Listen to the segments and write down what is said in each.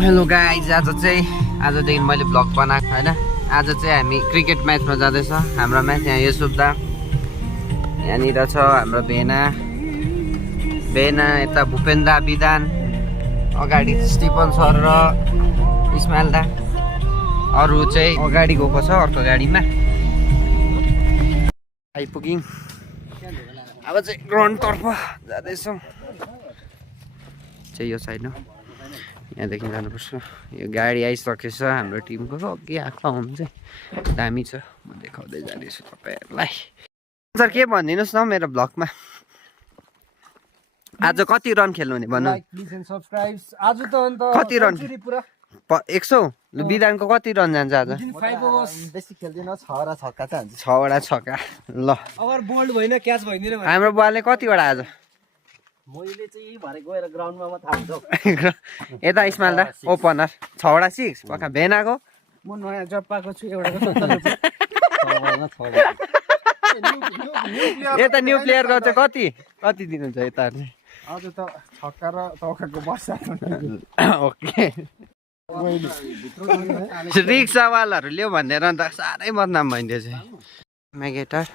Hello guys आजदेखि मैले vlog बनाएको होइन। आज चाहिँ हामी क्रिकेट म्याचमा जाँदैछ। हाम्रो म्याच यहाँ यसुब्दा यहाँनिर छ हाम्रो भेना यता भूपेन्द्र विधान अगाडि स्टिफन सर र इस्माइल दा अरू चाहिँ अगाडि गएको छ अर्को गाडीमा। आइपुग्यौँ अब चाहिँ ग्राउन्डतर्फ जाँदैछौँ। चाहिँ यो साइड हो यहाँदेखि जानुपर्छ। यो गाडी आइसकेछ हाम्रो टिमको अघि आएको आउनु चाहिँ दामी छ। म देखाउँदै जानेछु तपाईँहरूलाई। सर के भनिदिनुहोस् न मेरो ब्लगमा आज कति रन खेल्नु हुने भन्नु। कति रन 100 विधानको कति रन जान्छ आज। बेसी खेल्दिन 6 वटा छक्का चाहिँ हान्छ। 6 वटा छक्का ल। अगर बोल्ड भएन क्याच भइदिन हाम्रो बलले कतिवटा आज। मैले चाहिँ भरे गएर ग्राउन्डमा म थाहा हुन्छ। यता इस्माइल दा ओपनर 6 वटा 6 पक्का भेनाको म नयाँ जब पाएको छु एउटाको यता न्यू प्लेयरको चाहिँ कति दिनुहुन्छ यता चाहिँ। आज त छक्का र चौकाको बस्छ। ओके रिक्सावालाहरू ल्याऊ भनेर अन्त साह्रै बदनाम भइन्थ्यो चाहिँ। मेगेटार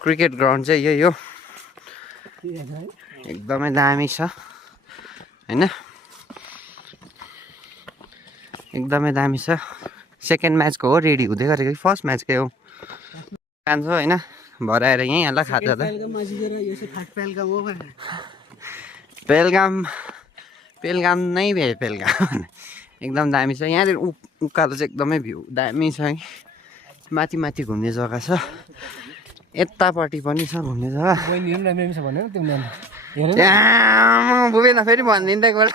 क्रिकेट ग्राउन्ड चाहिँ यही हो। एकदमै दामी छ होइन। एकदमै दामी छ। सेकेन्ड म्याचको हो रेडी हुँदै गरेको कि फर्स्ट म्याचकै हो जान्छ होइन। भरे आएर यहीँ हाल्दा खाजा त पेलगाम नै भए पेलगाम एकदम दामी छ। यहाँनिर उकालो चाहिँ एकदमै भ्यू दामी छ है। माथि घुम्ने जग्गा छ यतापट्टि पनि छ घुम्ने जग्गा। त्यहाँ बुझेन फेरि भनिदिनु एकपल्ट।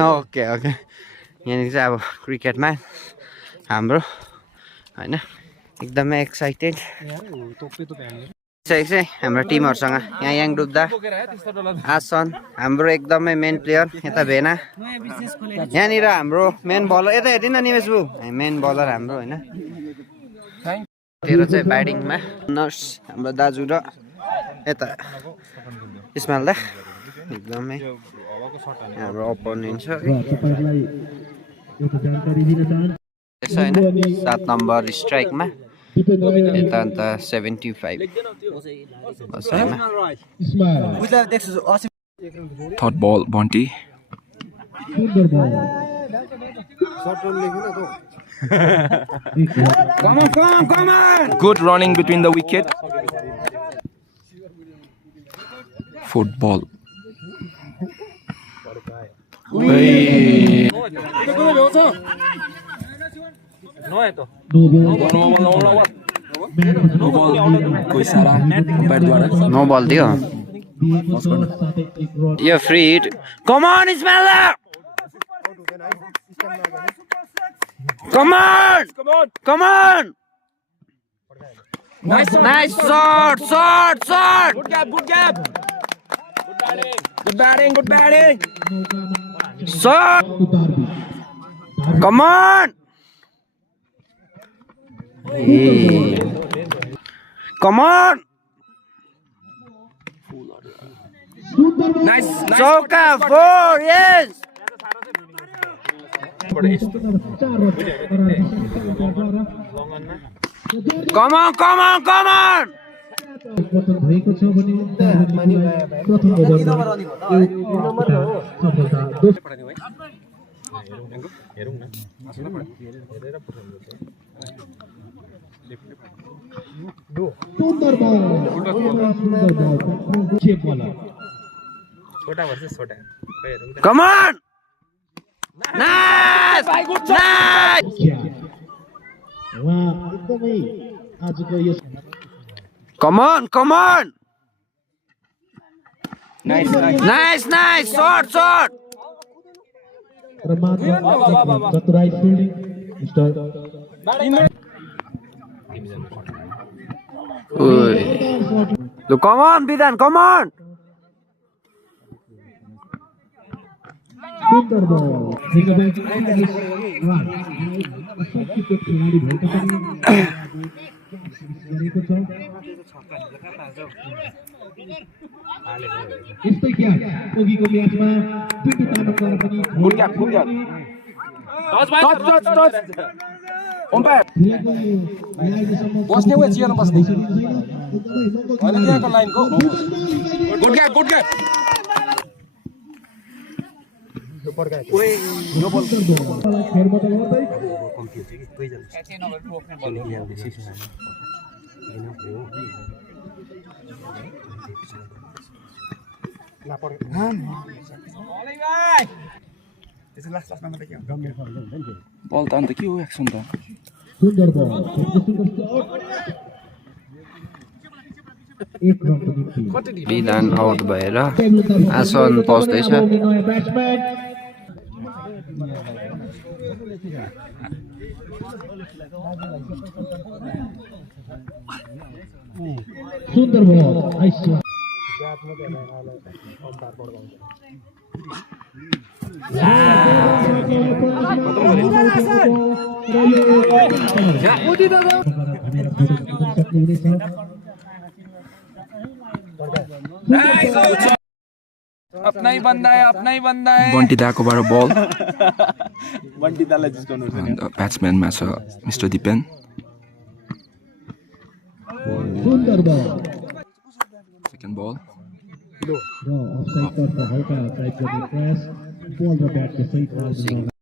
ओके यहाँनिर चाहिँ अब क्रिकेटमा हाम्रो होइन एकदमै एक्साइटेड चाहिँ हाम्रो टिमहरूसँग यहाँ याङ डुब्दा आसन हाम्रो एकदमै मेन प्लेयर यता भेना यहाँनिर हाम्रो मेन बलर यता हेर्दिन निमेश बु मेन बलर हाम्रो होइन। तेरो चाहिँ ब्याटिङमा नर्स हाम्रो दाजु र यता इस्माइल दा एकदमै हाम्रो अपोनेन्ट छ होइन। 7 नम्बर स्ट्राइकमा यता अन्त 75 Third ball, Bonty. Come on! Good running between the wicket. Football. No ball दियो यो free hit. Come on Ismail come on nice shot Good gap. Good batting. Shot come on Nice. चौका 4 yes come on भएको छ भने प्रथम कम on nice एकदमै आजको यो कम ऑन नाइस शॉट र मात्र चतुराई फिल्डिङ मिस्टर कम ऑन विधान कम ऑन सुन्दर बल खेलाडी भएको छ। यस्तै क्या अघिको म्याचमा Pintu Tamang Good gap, good gap. Touch. Umpire. बस्ने वे चियरमा बस्ने होइन त्यहाँको लाइनको Good gap, good gap. Ball त अन्त के हो एक्सन त सुन्दर बल एक रन पनि विधान आउट भएर आसन पस्दैछ नयाँ ब्याट्सम्यान सुन्दर बल नाइस अपना ही बंदा है बंटी दाकोबाट बल बन्टी दालाई जिस्काउनु and the batsman छ Mr. Dipen सुन्दर बल second ball र अफसाइड तर्फ हल्का साइड गर्ने प्रयास बल र ब्याटको सही ठाउँमा